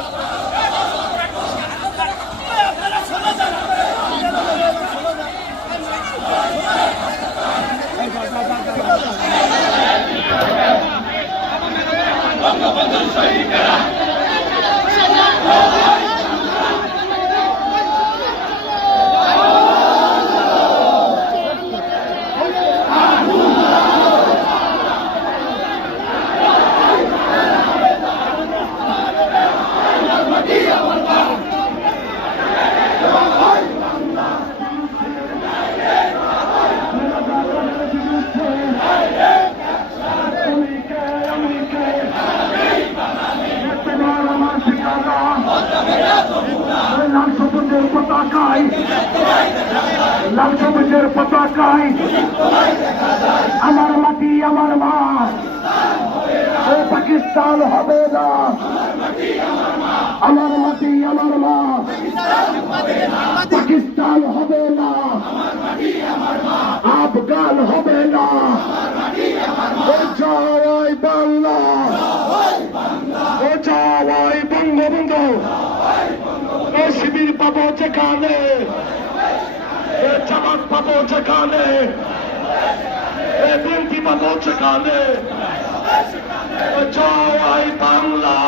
Amen. লাল সবুজের পতাকায়, লাল সবুজের পতাকায়, আমার মাটি, আমার মা। ও পাকিস্তান হবে না। আমার মাটি, আমার মা পাকিস্তান হবে না আফগান হবে না ও জয় বাংলা ও জয় বঙ্গবন্ধু এ শিবির পাবো যেখানে? জামাত পাবো যেখানে? বিএনপি পাবো যেখানে? জয় বাংলা।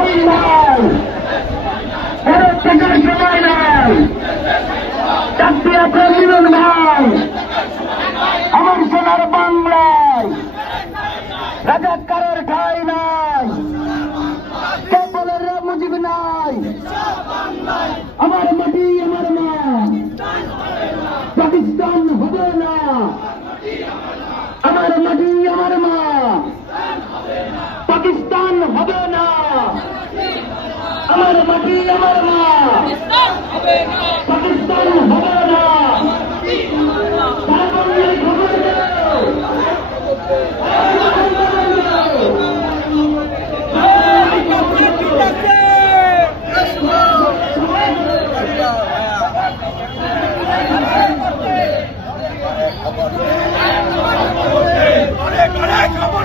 প্রসঙ্গ নাই ফেরত থাকার সময় নাই জাতীয় প্রমিলন নাই আমার সোনার বাংলায় রাজাকারের ঠাই নাই না আমার মাটি, আমার মা। আমার মাটি আমার মা পাকিস্তান হবে না খবর